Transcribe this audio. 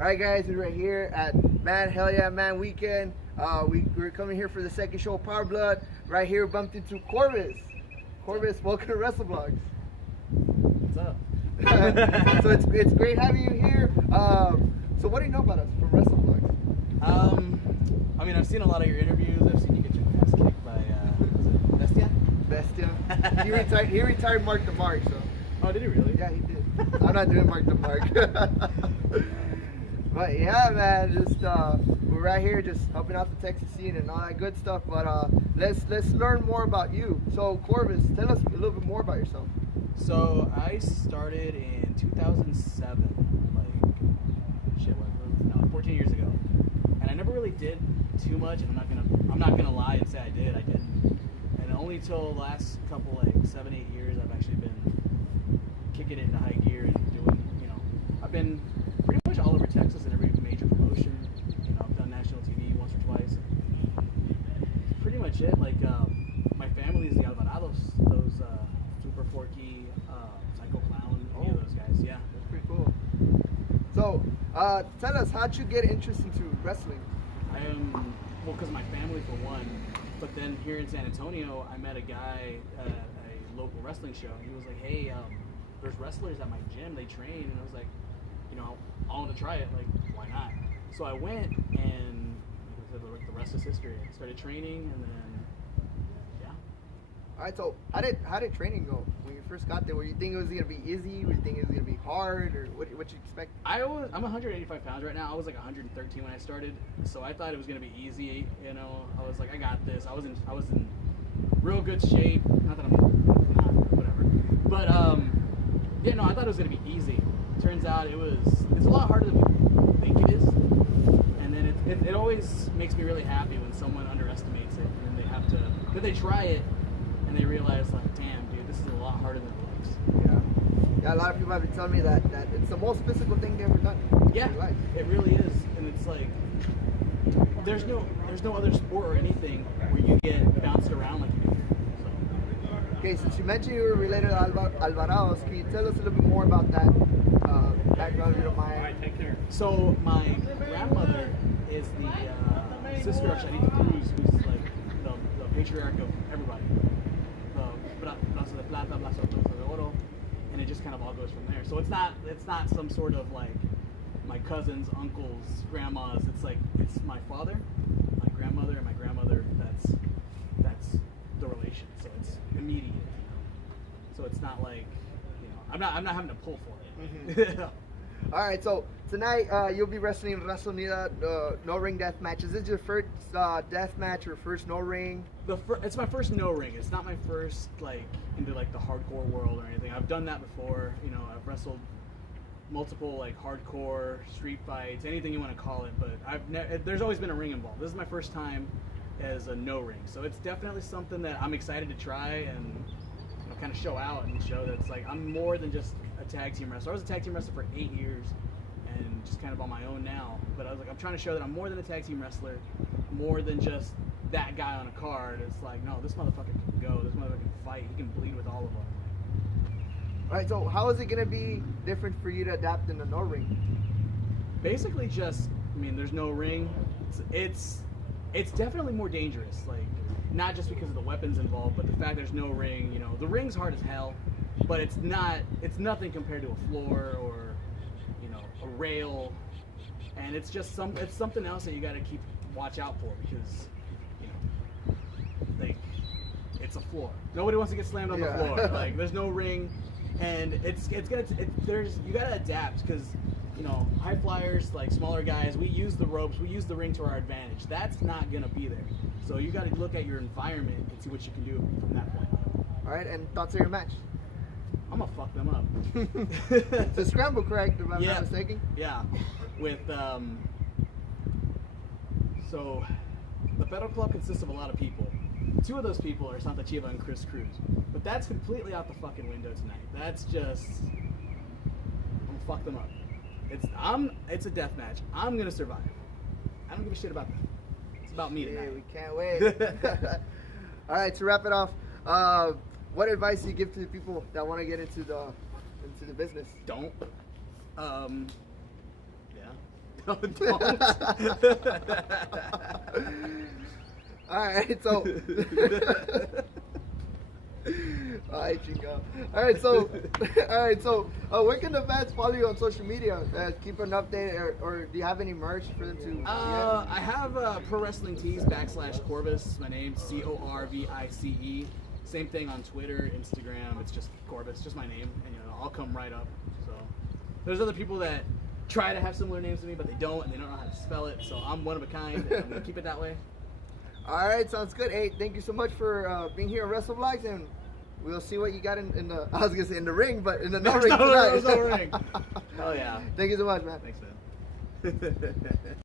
All right, guys, we're right here at Hell Yeah Man Weekend. We're coming here for the second show of Power Blood. Right here, bumped into Corvice. Corvice, welcome to Wrestlevlogs. What's up? So it's great having you here. So what do you know about us from Wrestlevlogs? I mean, I've seen a lot of your interviews. I've seen you get your ass kicked by was it Bestia? Bestia. He retired Mark the Mark. So. Oh, did he really? Yeah, he did. I'm not doing Mark the Mark. But yeah, man, just we're right here, just helping out the Texas scene and all that good stuff. But let's learn more about you. So Corvice, tell us a little bit more about yourself. So I started in 2007, like 14 years ago, and I never really did too much. And I'm not gonna lie and say I did. I didn't. And only till the last couple, like 7-8 years, I've actually been kicking it into high gear and doing, I've been pretty much all over Texas in every major promotion. I've done national TV once or twice. Pretty much it. Like, my family is the Alvarados, those Super Forky, Psycho Clown, any of those guys. Yeah, that's pretty cool. So, tell us, how'd you get interested into wrestling? Well, because of my family for one, but then here in San Antonio, I met a guy at a local wrestling show. He was like, hey, there's wrestlers at my gym, they train, and I was like, I want to try it, like, why not? So I went, and the rest is history. I started training, and then, yeah. All right, so how did training go when you first got there? Were you think it was gonna be easy? Were you think it was gonna be hard, or what you expect? I'm 185 pounds right now. I was like 113 when I started, so I thought it was gonna be easy. I was like, I got this. I was in real good shape. Not that I'm not, whatever, but yeah, no, I thought it was gonna be easy. Turns out it's a lot harder than we think it is, and then it always makes me really happy when someone underestimates it, and then they try it and they realize, like, damn, dude, this is a lot harder than it looks. Yeah, a lot of people have been telling me that it's the most physical thing they've ever done. Yeah, it really is, and it's like there's no other sport or anything where you get bounced around like you do. So. Okay, since you mentioned you were related to Alvarados, can you tell us a little bit more about that background, if you don't mind? All right, take care. So my grandmother is the sister of Charito Cruz, who's like the patriarch of everybody. Brazo de Plata, Brazo de Oro, and it just kind of all goes from there. So it's not some sort of like my cousins, uncles, grandmas. It's like it's my father, my grandmother, and my grandmother. That's the relation. So it's immediate. So it's not like I'm not having to pull for it. Mm-hmm. All right, so tonight you'll be wrestling in Wrestlevlogs no ring death match. Is this your first death match or first no ring? It's my first no ring. It's not my first into the hardcore world or anything. I've done that before. I've wrestled multiple hardcore street fights, anything you want to call it. But there's always been a ring involved. This is my first time as a no ring, so it's definitely something that I'm excited to try and kind of show out and show that it's I'm more than just a tag team wrestler. I was a tag team wrestler for 8 years and just kind of on my own now. But I was I'm trying to show that I'm more than a tag team wrestler, more than just that guy on a card. It's no, this motherfucker can go. This motherfucker can fight. He can bleed with all of them. All right, so how is it going to be different for you to adapt in the no ring? Basically there's no ring. It's definitely more dangerous. Not just because of the weapons involved, but the fact there's no ring. The ring's hard as hell, but it's nothing compared to a floor or a rail, and it's something else that you got to watch out for because it's a floor. Nobody wants to get slammed on the floor. There's no ring, and you got to adapt because high flyers, smaller guys, we use the ropes, we use the ring to our advantage. That's not gonna be there. So you got to look at your environment and see what you can do from that point on. All right, and thoughts on your match? I'm gonna fuck them up. It's a scramble, correct? If I'm not mistaken. Yeah, with so the Federal Club consists of a lot of people. 2 of those people are Santa Chiva and Chris Cruz, but that's completely out the fucking window tonight. That's just I'm gonna fuck them up. It's a death match. I'm gonna survive. I don't give a shit about that. It's about me tonight. Yeah, we can't wait. All right, to wrap it off, what advice do you give to the people that want to get into the business? Don't. Yeah. No, don't. All right, so. All right, Chico. All right, so where can the fans follow you on social media? Keep an update, or do you have any merch for them to? I have Pro Wrestling Tees / Corvice. My name Corvice. Same thing on Twitter, Instagram. It's just Corvice, just my name, and I'll come right up. So there's other people that try to have similar names to me, but they don't, and they don't know how to spell it. So I'm one of a kind, and I'm gonna keep it that way. All right, sounds good. Hey, thank you so much for being here on Wrestlevlogs, and we'll see what you got in the. I was gonna say in the ring, but in the no ring tonight. No ring. Oh yeah. Thank you so much, man. Thanks, man.